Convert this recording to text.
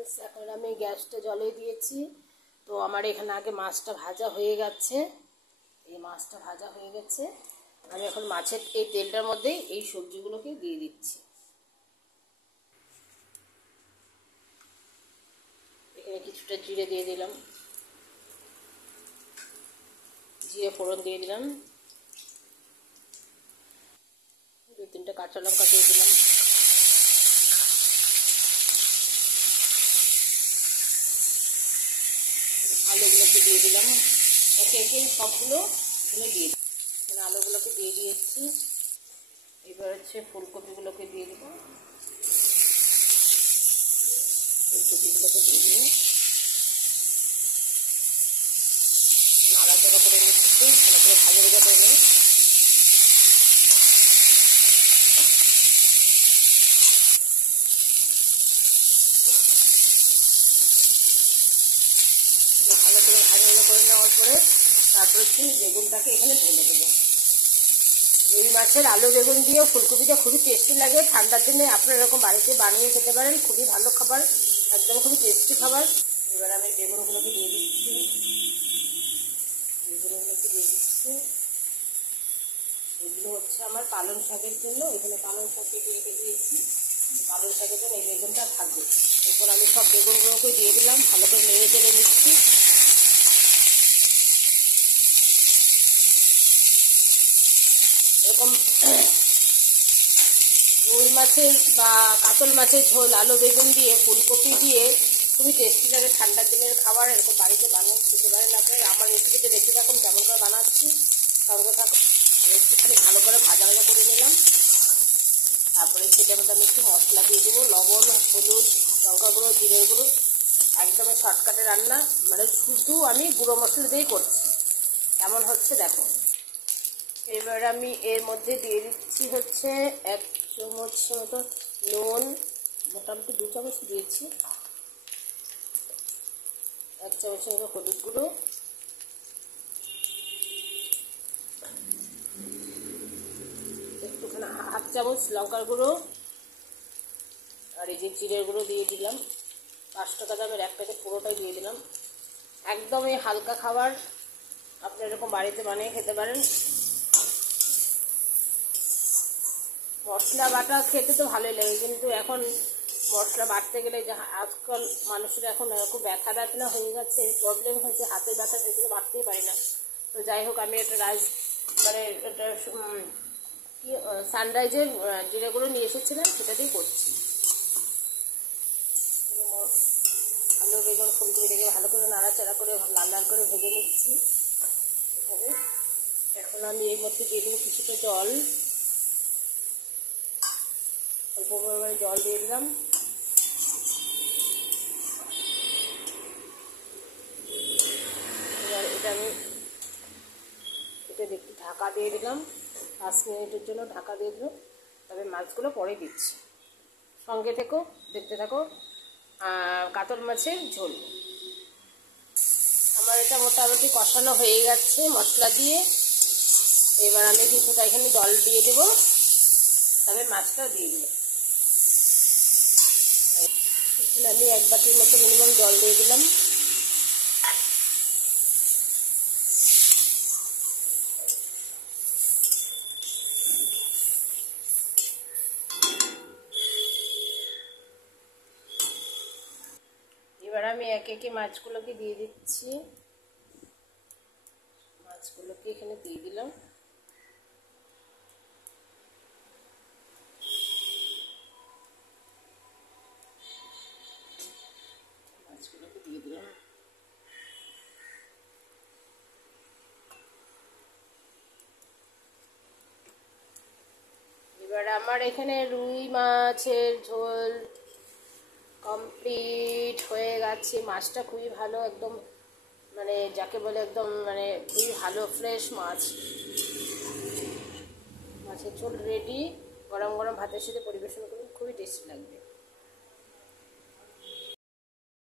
Friends, এখন আমি গ্যাসটা জ্বলে দিয়েছি। তো আমার এখানে আগে মাছটা ভাজা হয়ে গেছে। এই মাছটা ভাজা হয়ে গেছে, আমি এখন মাছের এই তেলটার মধ্যেই এই সবজিগুলোকে দিয়ে দিচ্ছি। এখানে কিছুটা জিরে দিয়ে দিলাম, জিরে ফোড়ন দিয়ে দিলাম, 2-3টা কাঁচা লঙ্কা দিয়ে দিলাম, আলুগুলোকে দিয়ে দিলাম। একে একে সবগুলো দিয়ে দিই। আলুগুলোকে দিয়ে দিয়েছি। এবার হচ্ছে ফুলকপিগুলোকে দিয়ে দিব, ফুলকপিগুলোকে দিয়ে দিব, নাড়াচাড়া করে নিচ্ছি, ভালো করে ভাজা ভাজা করে নিই। ভালো করে ভাজা ভাজা করে নেওয়ার পরে তারপর হচ্ছে বেগুনটাকে এখানে ঢেলে দেবো। রুই মাছের আলু বেগুন দিয়ে ফুলকপিটা খুবই টেস্টি লাগে। ঠান্ডার দিনে আপনারা এরকম বাড়িতে বানিয়ে খেতে পারেন, খুবই ভালো খাবার, একদম খুবই টেস্টি খাবার। এবার আমি বেগুনগুলোকে দিয়ে দিচ্ছি, বেগুনগুলোকে দিয়ে দিচ্ছি। এগুলো হচ্ছে আমার পালং শাকের জন্য, এখানে পালং শাক কেটে রেখে দিয়েছি। পালং শাকের জন্য এই বেগুনটা থাকবে। এরপর আমি সব বেগুনগুলোকে দিয়ে দিলাম, ভালো করে নেড়ে চেড়ে নিচ্ছি। এরকম রুই মাছের বা কাতল মাছের ঝোল আলু বেগুন দিয়ে ফুলকপি দিয়ে খুবই টেস্টি লাগে। ঠান্ডার দিনের খাবার, এরকম বাড়িতে বানিয়ে খেতে পারেন আপনারা। আমার রেসিপিতে দেখতে থাকুন কেমন করে বানাচ্ছি, সঙ্গে থাকুন। একটুখানি ভালো করে ভাজা ভাজা করে নিলাম। তারপরে সেটার মধ্যে আমি একটু মশলা দিয়ে দেবো, লবণ, হলুদ, লঙ্কা গুঁড়ো, জিরে গুঁড়ো। একদমই শর্টকাটে রান্না, মানে শুধু আমি গুঁড়ো মশলা দিয়েই করছি। কেমন হচ্ছে দেখো। এবার আমি এর মধ্যে দিয়ে দিচ্ছি হচ্ছে 1 চামচ মতো নুন, মোটামুটি 2 চামচ দিয়েছি। 1 চামচের মতো হলুদ গুঁড়ো, একটুখানি 1/2 চামচ লঙ্কার গুঁড়ো, আর এই যে জিরের গুঁড়ো দিয়ে দিলাম। 5 টাকা দামের 1 প্যাকেট পুরোটাই দিয়ে দিলাম। একদমই হালকা খাবার, আপনি এরকম বাড়িতে বানিয়ে খেতে পারেন। মশলা বাটা খেতে তো ভালোই লাগে, কিন্তু এখন মশলা বাটতে গেলে যে আজকাল মানুষের এখন খুব ব্যথা ব্যথা হয়ে গেছে, প্রবলেম হয়েছে, হাতের ব্যথা, সেগুলো বাটতেই পারি না। তো যাই হোক, আমি এটা মানে এটা কি সানরাইজের জিরে গুঁড়ো নিয়ে এসেছিলাম, সেটাতেই করছি। আলু বেগুন ফুলকপিটাকে ভালো করে নাড়াচাড়া করে লাল লাল করে ভেজে নিচ্ছি এভাবে। এখন আমি এর মধ্যে দিয়ে দেবো কিছুটা জল, অল্প পরিমাণে জল দিয়ে দিলাম। এবার এটা আমি একটু ঢাকা দিয়ে দিলাম, 5 মিনিটের জন্য ঢাকা দিয়ে দিলাম। তবে মাছগুলো পরে দিচ্ছি, সঙ্গে থেকো, দেখতে থাকো। কাতল মাছের ঝোল আমার এটা মোটামুটি কষানো হয়ে গেছে মশলা দিয়ে। এবার আমি কিছুটা এখানে জল দিয়ে দেবো, তবে মাছটাও দিয়ে দেবো। এখানে আমি 1 বাটির মতো মিনিমাম জল দিয়ে দিলাম। এবার আমি একে একে মাছগুলোকে দিয়ে দিচ্ছি, মাছগুলোকে এখানে দিয়ে দিলাম। মাছগুলোকে দিয়ে দিলাম। এবার আমার এখানে রুই মাছের ঝোল কমপ্লিট হয়ে গেছে। মাছটা খুবই ভালো, একদম মানে যাকে বলে একদম মানে খুবই ভালো ফ্রেশ মাছ। মাছের ঝোল রেডি, গরম গরম ভাতের সাথে পরিবেশন করুন, খুবই টেস্টি লাগবে।